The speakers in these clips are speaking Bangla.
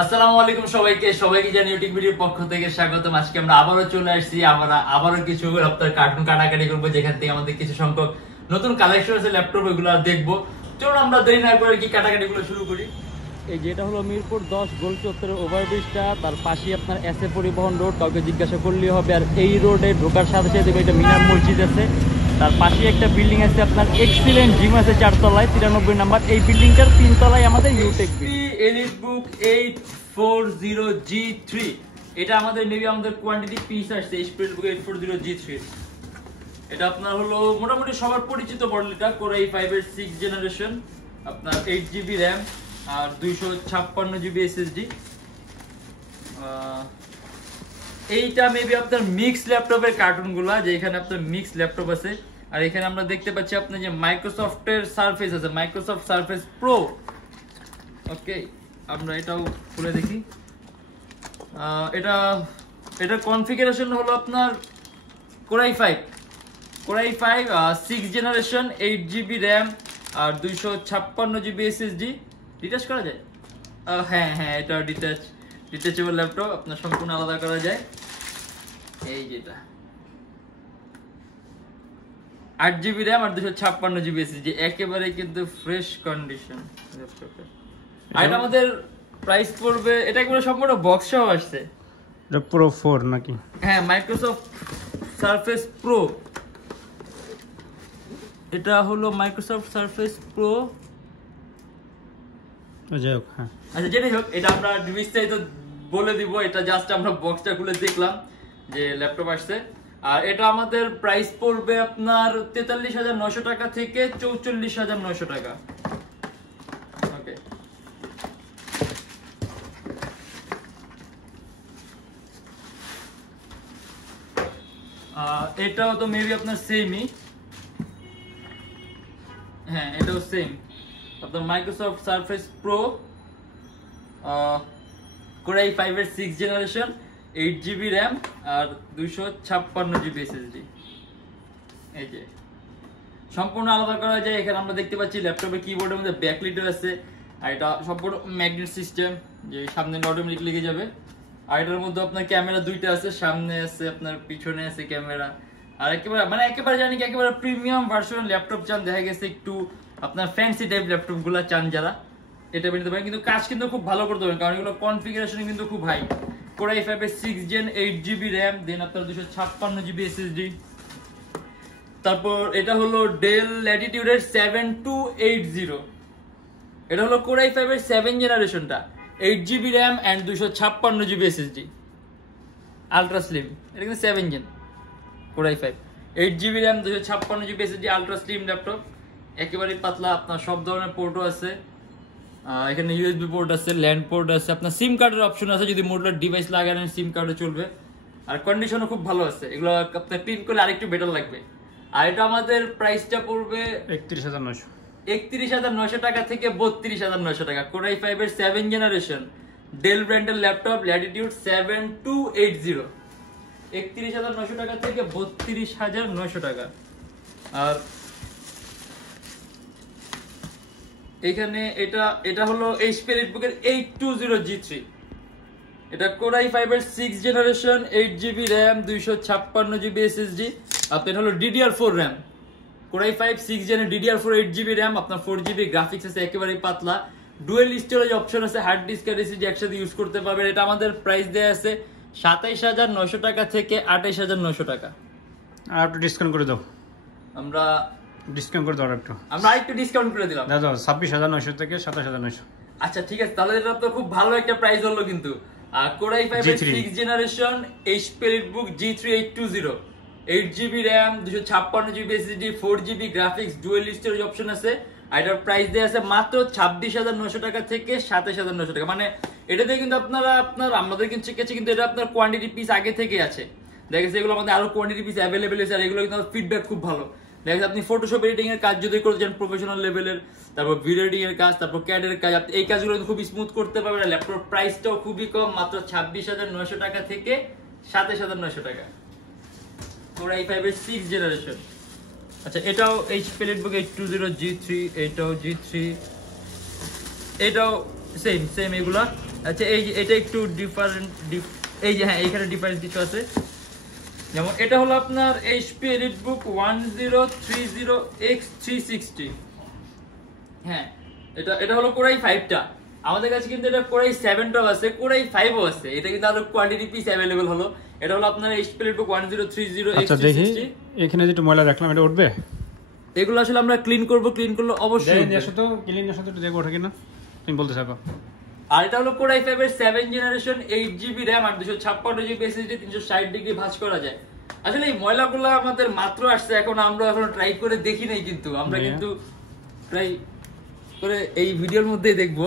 আসসালামু আলাইকুম সবাইকে জানি ইউটিউবের পক্ষ থেকে স্বাগতম। আজকে আমরা আবারো চলে আসছি, আমরা আবারো কিছু আপনার কার্টুন কাটাকাটি করবো, যেখান থেকে আমাদের কিছু সংখ্যক নতুন কালেকশন আছে ল্যাপটপ, এগুলো দেখবো। চলুন আমরা দেরি না করে কি কাটাকাটি গুলো শুরু করি। এই যেটা হলো মিরপুর 10 গোল চত্বরের ওভারব্রিজটা, তার পাশে আপনার এসএ পরিবহন রোড, কাউকে জিজ্ঞাসা করলেই হবে। আর এই রোডে ঢোকার সাথে সাথে একটা মিনার মসজিদ আছে, তার পাশে একটা বিল্ডিং আছে আপনার এক্সিলেন্ট জিম আছে 4 তলায়, 93 নাম্বার। এই বিল্ডিংটার 3 তলায় আমাদের ইউটেকবড এলিটবুক 840G3। এটা আমাদের মেবি আমাদের কোয়ান্টিটি পিস আসছে এলিটবুক 840G3। এটা আপনার হলো মোটামুটি সবার পরিচিত মডেলটা, কোর i5 এর 6th জেনারেশন, আপনার 8GB RAM আর 256GB SSD। এইটা মেবি আপনার মিক্স ল্যাপটপের কার্টুনগুলা, যে এখানে আপনার মিক্স ল্যাপটপ আছে। আর এখানে আমরা দেখতে পাচ্ছি আপনার যে মাইক্রোসফটের সারফেস আছে, মাইক্রোসফট সারফেস প্রো। ওকে, আমরা এটাও খুলে দেখি। এটা কনফিগারেশন হলো আপনার core i5 6th generation, 8GB RAM আর 256GB SSD। ডিটাচ করা যায়? হ্যাঁ, এটা ডিটাচেবল ল্যাপটপ, আপনার সম্পূর্ণ আলাদা করা যায়। এই যেটা 8GB RAM আর 256GB SSD, একেবারে কিন্তু ফ্রেশ কন্ডিশন ল্যাপটপের। আর এটা আমাদের প্রাইস পড়বে, এটা একবারে সম্পূর্ণ বক্স সহ আসছে। এটা প্রো 4 নাকি? হ্যাঁ, মাইক্রোসফট সারফেস প্রো। এটা হলো মাইক্রোসফট সারফেস প্রো। যাই হোক, হ্যাঁ আচ্ছা যেটাই হোক, এটা আমরা বিস্তারিত বলে দিব। এটা জাস্ট আমরা বক্সটা খুলে দেখলাম যে ল্যাপটপ আসছে। আর এটা আমাদের প্রাইস পড়বে আপনার 43,900 টাকা থেকে 44,900 টাকা। ওকে, এটাও তো মেবি আপনার সেমই। হ্যাঁ, এটাও সেম আপনার Microsoft surface pro, core i5 এর 6th জেনারেশন, 8GB RAM আর 256GB SSD। এই যে সম্পূর্ণ আলাদা করা যায়। এখানে আমরা দেখতে পাচ্ছি ল্যাপটপের কিবোর্ডের মধ্যে ব্যাকলিট আছে, আর এটা সম্পূর্ণ ম্যাগনেট সিস্টেম, যে সামনে অটোমেটিক লেগে যাবে। আর এটার মধ্যে আপনার ক্যামেরা দুইটা আছে, সামনে আছে আপনার পিছনে আছে ক্যামেরা। আর একেবারে জানি কি একেবারে প্রিমিয়াম ভার্সন ল্যাপটপ চান, দেখা গেছে একটু আপনার ফ্যান্সি টাইপ ল্যাপটপ গুলা চান যারা, এটা নিতে পারেন। কিন্তু কাজ কিন্তু খুব ভালো করতে পারেন, কারণ এগুলো কনফিগারেশন কিন্তু খুব হাই। কোর i5 এর 6th জেন, 8GB RAM, দেন আপনার 256GB SSD। তারপর এটা হলো ডেল ল্যাটিটিউডের 7280। এটা হলো কোর i5 এর 7th জেনারেশনটা, 8GB RAM and 256GB SSD, ultra slim. এটা কিন্তু 7th gen core i5, 8GB RAM, 256GB SSD, ultra slim laptop, একেবারে পাতলা। আপনার সব ধরনের পোর্টও আছে, এখানে ইউএসবি পোর্ট আছে, ল্যান্ড পোর্ট আছে, আপনার সিম কার্ডের অপশন আছে, যদি মডুলার ডিভাইস লাগান সিম কার্ডে চলবে। আর কন্ডিশনও খুব ভালো আছে, এগুলো আপনার প্রিন্ট করলে আরেকটু বেটার লাগবে। আর এটা আমাদের প্রাইসটা পড়বে 31,900 টাকা থেকে 32,900 টাকা। কোর i5 এর 7th জেনারেশন ডেল ব্র্যান্ডের ল্যাপটপ, ল্যাটিটিউড 7280, 31,900 টাকা থেকে 32,900 টাকা। আর এখানে এটা হলো এইচপি এলিটবুকের 820G3। এটা কোর i5 এর 6th generation, 8GB RAM, 256GB SSD। আপনার হলো DDR4 RAM, core i5 6th জেনের DDR4 8GB RAM, আপনার 4GB গ্রাফিক্স আছে, একেবারে পাতলা। ডুয়েল স্টোরেজ অপশন আছে, হার্ড ডিস্ক আর এসএসডি একসাথে ইউজ করতে পারবেন। এটা আমাদের প্রাইস দেয়া আছে 27,900 টাকা থেকে 28,900 টাকা। আর একটু ডিসকাউন্ট করে দাও। আমরা আরেকটু ডিসকাউন্ট করে দিলাম, দাও 26,900 থেকে 27,900। আচ্ছা ঠিক আছে, তাহলে এটা তো খুব ভালো একটা প্রাইস হলো কিন্তু। আর কোর i5 এর 6th generation HP EliteBook G3 820, 8GB RAM, 256GB SSD, 4GB graphics, dual storage option আছে। আর এটার প্রাইস দেয়া আছে মাত্র 26,900 টাকা থেকে 27,900 টাকা। মানে এটাতে কিন্তু আমাদের কিন্তু শিখেছি, কিন্তু এটা আপনার কোয়ান্টিটি পিস আগে থেকে আছে। দেখেছি এগুলো আমাদের আরো কোয়ান্টিটি পিস অ্যাভেলেবেল আছে, আর এগুলো কিন্তু ফিডব্যাক খুব ভালো। দেখেন আপনি ফটোশপ এডিটিং এর কাজ যদি করতে চান প্রফেশনাল লেভেলের, তারপর ভিডিও এডিটিং এর কাজ, তারপর ক্যাড এর কাজ, আপনি এই কাজগুলো খুব স্মুথ করতে পারবেন। ল্যাপটপ প্রাইসটাও খুবই কম, মাত্র 26,900 টাকা থেকে 27,900 টাকা। কোর i5 এর 6th জেনারেশন। আচ্ছা এটাও এইচপি এলিটবুক 820G3, এটাও G3, এটাও সেম এগুলা। আচ্ছা এই যে এটা একটু ডিফারেন্ট, এই যে হ্যাঁ এখানে ডিফারেন্স কিছু আছে। যেমন এটা হলো আপনার HP EliteBook 1030X360। হ্যাঁ এটা হলো কোরাই 5টা। আমাদের কাছে কিন্তু এটা কোরাই 7টাও আছে, কোরাই 5ও আছে। এটা কিন্তু আরো কোয়ান্টিটি পিস अवेलेबल হলো। এটা হলো আপনার HP EliteBook 1030X360। আচ্ছা দেখি এখানে যেটা ময়লা রাখলাম এটা উঠবে? এগুলো আসলে আমরা ক্লিন করব, ক্লিন করলে অবশ্যই উঠবে। এসো তো ক্লিনের সাথে দেখো ওঠে কিনা, তুমি বলতে থাকো। আর এটা হলো কোরাই 5 এর 7 জেনারেশন 8GB RAM আর 256GB SSD, 360 ডিগ্রি ভাঁজ করা যায়। আসলে এই ময়লাগুলো আমাদের মাত্র আসছে, এখন আমরা ট্রাই করে দেখি নাই, কিন্তু আমরা কিন্তু ট্রাই করে এই ভিডিওর মধ্যে দেখব।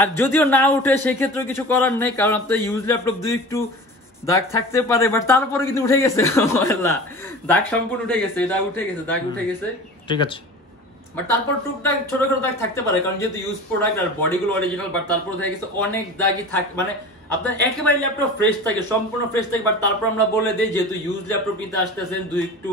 আর যদিও না উঠে সেক্ষেত্রে কিছু করার নেই, কারণ আপনার ইউজ ল্যাপটপ দুই একটু দাগ থাকতে পারে, বাট তারপরে কিন্তু উঠে গেছে ময়লা, দাগ সম্পূর্ণ উঠে গেছে, এটা উঠে গেছে, দাগ উঠে গেছে, ঠিক আছে। বাট তারপর টুকটাক ছোটখাটো দাগ থাকতে পারে, কারণ যেহেতু ইউজ প্রোডাক্ট আর বডিগুলো অরিজিনাল, বাট তারপর দেখা গেছে অনেক দাগই থাকে, মানে আপনার একেবারে ল্যাপটপ ফ্রেশ থাকে, সম্পূর্ণ ফ্রেশ থাকে, বাট তারপর আমরা বলে দিই যেহেতু ইউজ ল্যাপটপ নিতে আসতেছেন দুই একটু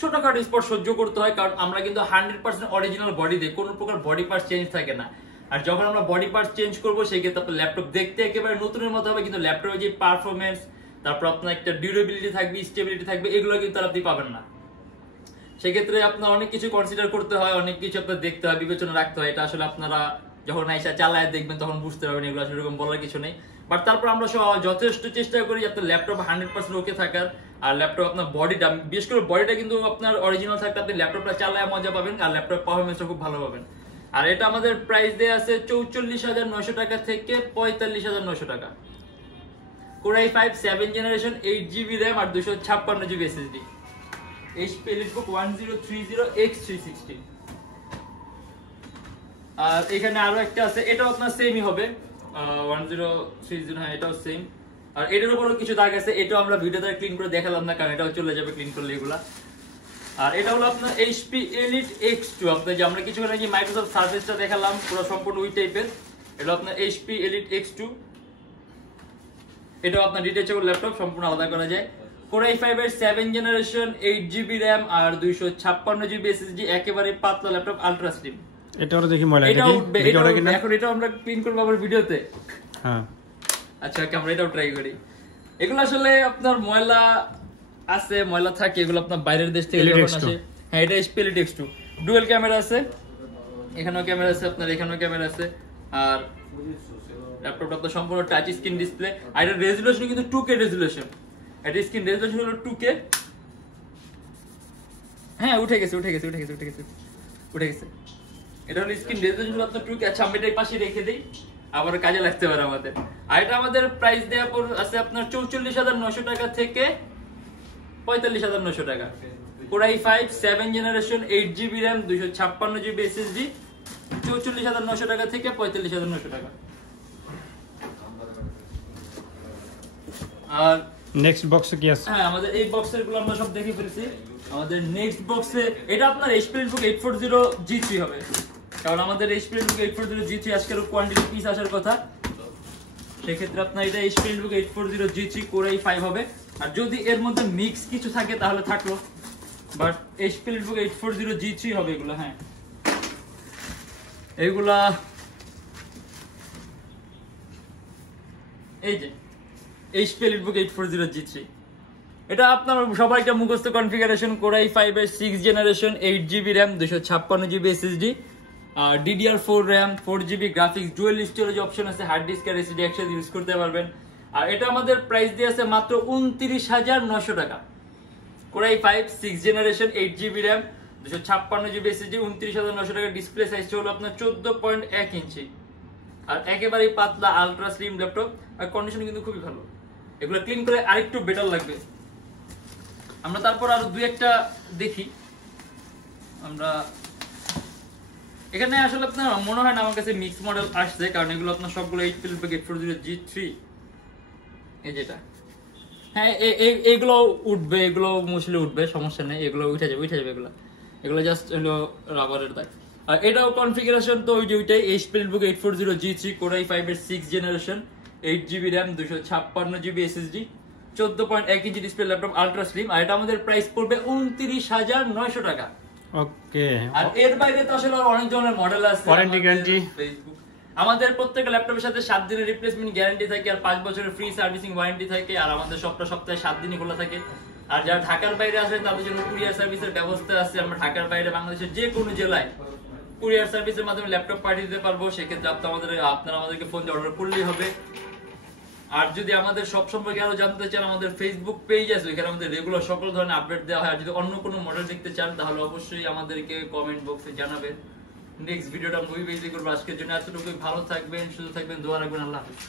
ছোটখাটো স্পট সহ্য করতে হয়, কারণ আমরা কিন্তু 100% অরিজিনাল বডি দিই, কোনো প্রকার বডি পার্টস চেঞ্জ থাকে না। আর যখন আমরা বডি পার্টস চেঞ্জ করবো সেক্ষেত্রে আপনার ল্যাপটপ দেখতে একেবারে নতুনের মতো হবে, কিন্তু ল্যাপটপের যে পারফরমেন্স, তারপর আপনার একটা ডিউরেবিলিটি থাকবে, স্টেবিলিটি থাকবে, এগুলো কিন্তু আপনি পাবেন না। সেক্ষেত্রে আপনার অনেক কিছু কনসিডার করতে হয়, অনেক কিছু আপনার দেখতে হয়, বিবেচনা রাখতে হয়। এটা আসলে আপনারা যখন আইসা চালায় দেখবেন তখন বুঝতে পারবেন, এগুলো আসলে এরকম বলার কিছু নেই। বাট তারপর আমরা যথেষ্ট চেষ্টা করি যাতে ল্যাপটপ 100% ওকে থাকার, আর ল্যাপটপ আপনার বডিটা, বিশেষ করে বডিটা কিন্তু আপনার অরিজিনাল থাকতে আপনি ল্যাপটপটা চালায় মজা পাবেন, আর ল্যাপটপ পারফরমেন্সটা খুব ভালো পাবেন। আর এটা আমাদের প্রাইস দেয়া আছে 44,900 টাকা থেকে 45,900 টাকা। কোরাই 5 7 জেনারেশন 8GB RAM আর 256GB SSD, HP EliteBook 1030X360। আর এখানে আরো একটা আছে, এটাও আপনার সেমই হবে 1030, হ্যাঁ এটাও সেম। আর এটার উপরও কিছু দাগ আছে, এটাও আমরা ভিডিওতে ক্লিন করে দেখালাম না, কারণ এটাও চলে যাবে ক্লিন করলে এগুলা। আর এটা হলো আপনার HP Elite X2, আপনার যে আমরা কিছুক্ষণ আগে মাইক্রোসফট সার্ফেসটা দেখালাম পুরো সম্পূর্ণ ওই টাইপের, এটা আপনার HP Elite X2। এটাও আপনার ডিটেচেবল ল্যাপটপ, সম্পূর্ণ আলাদা করা যায়। কোরাই 5 এর 7 জেনারেশন 8GB RAM আর 256GB SSD, একেবারে পাতলা ল্যাপটপ, আলট্রা স্লিম। এটা ওরা দেখি ময়লা এটা উঠবে, এখন এটা আমরা ক্লিন করব আবার ভিডিওতে। হ্যাঁ আচ্ছা আমরা এটাও ট্রাই করি। এগুলো আসলে আপনার ময়লা আছে, ময়লা থাকে, এগুলো আপনার বাইরের দেশ থেকে যখন আসে। হ্যাঁ এটা HP Elite X2, dual camera আছে, এখানেও ক্যামেরা আছে, আপনার এখানেও ক্যামেরা আছে। আর ল্যাপটপটা তো সম্পূর্ণ টাচ স্ক্রিন ডিসপ্লে, আর এর রেজোলিউশন কিন্তু 2K রেজোলিউশন, এটা স্ক্রিন রেজোলিউশন হলো 2K। হ্যাঁ উঠে গেছে। এটা হলো স্ক্রিন রেজোলিউশন আপনার 2K। আচ্ছা আমি এটা পাশে রেখে দেই, আবার কাজে লাগতে পারে আমাদের। আর এটা আমাদের প্রাইস দেয়া আছে আপনার 44,900 টাকা থেকে 45,900 টাকা। Core i 5 7 generation 8GB RAM 256GB SSD, 44,900 টাকা থেকে 45,900 টাকা। আর নেক্সট বক্সে কি আছে? হ্যাঁ আমাদের এই বক্সের গুলো আমরা সব দেখে ফেলছি। আমাদের নেক্সট বক্সে এটা আপনার HP EliteBook 840G3 হবে, কারণ আমাদের HP EliteBook 840G3 আজকের কোয়ান্টিটি পিস আসার কথা, সেক্ষেত্রে আপনার এটা HP EliteBook 840G3 কোরাই 5 হবে। আর যদি এর মধ্যে মিক্স কিছু থাকে তাহলে থাকলো, বাট HP EliteBook 840G3 হবে এগুলো। হ্যাঁ এইগুলা এই যে HP EliteBook 840G3, এটা আপনার সবার একটা মুখস্থ কনফিগারেশন। কোরাই 5 এর 6 generation 8GB RAM 256GB SSD, আর DDR4 RAM 4GB graphics, dual storage option আছে, হার্ড ডিস্ক আর SSD একসাথে ইউজ করতে পারবেন। আর এটা আমাদের প্রাইস দিয়ে আছে মাত্র 29,900 টাকা। Core i 5 6 generation 8GB RAM 256GB SSD, 29,900 টাকা। ডিসপ্লে সাইজটা হলো আপনার 14.1 ইঞ্চি, আর একেবারেই পাতলা আলট্রা স্লিম ল্যাপটপ, আর কন্ডিশন কিন্তু খুবই ভালো। এগুলো ক্লিন করে আরেকটু বেটার লাগবে। আমরা তারপর আরো দুই একটা দেখি। আমরা এখানে আসলে আপনার মনে হয় না আমার কাছে মিক্স মডেল আসছে, কারণ এগুলো আপনার সবগুলো 840G3 এই যেটা। হ্যাঁ এগুলো উঠবে, এগুলো মুছলে উঠবে, সমস্যা নেই, এগুলো উঠে যাবে এগুলো জাস্ট হলো রাবারের দাগ। আর এটাও কনফিগারেশন তো ওই যে ওইটাই HP EliteBook 840G3 কোরাই 5 এর 6 generation 8GB RAM 256GB SSD, 14.1 inch display laptop, ultra slim. আর এটা আমাদের প্রাইস পড়বে 29,900 টাকা। ওকে। আর এর বাইরে তো আসলে অনেক ধরনের মডেল আছে, ওয়ারেন্টি গ্যারান্টি ফেসবুক আমাদের প্রত্যেকটা ল্যাপটপের সাথে 7 দিনের রিপ্লেসমেন্ট গ্যারান্টি থাকে আর 5 বছরের ফ্রি সার্ভিসিং ওয়ারেন্টি থাকে। আর আমাদের সপ্তাহে 7 দিনই খোলা থাকে। আর যারা ঢাকার বাইরে আসেন তাদের জন্য কুরিয়ার সার্ভিসের ব্যবস্থা আছে। আমরা ঢাকার বাইরে বাংলাদেশের যে কোনো জেলায় কুরিয়ার সার্ভিসের মাধ্যমে ল্যাপটপ পাঠিয়ে দিতে পারবো। সেক্ষেত্রে আপনারা আমাদেরকে ফোন দিয়ে অর্ডার করলেই হবে। আর যদি আমাদের সব সম্পর্কে আরো জানতে চান, আমাদের ফেসবুক পেজ আছে, ওখানে আমাদের রেগুলার সকল ধরনের আপডেট দেওয়া হয়। আর যদি অন্য কোনো মডেল দেখতে চান তাহলে অবশ্যই আমাদেরকে কমেন্ট বক্সে জানাবেন। নেক্সট ভিডিওটা মুভি বেসে করবো। আজকের জন্য এতটুকুই। ভালো থাকবেন, সুস্থ থাকবেন, দোয়া রাখবেন। আল্লাহ হাফেজ।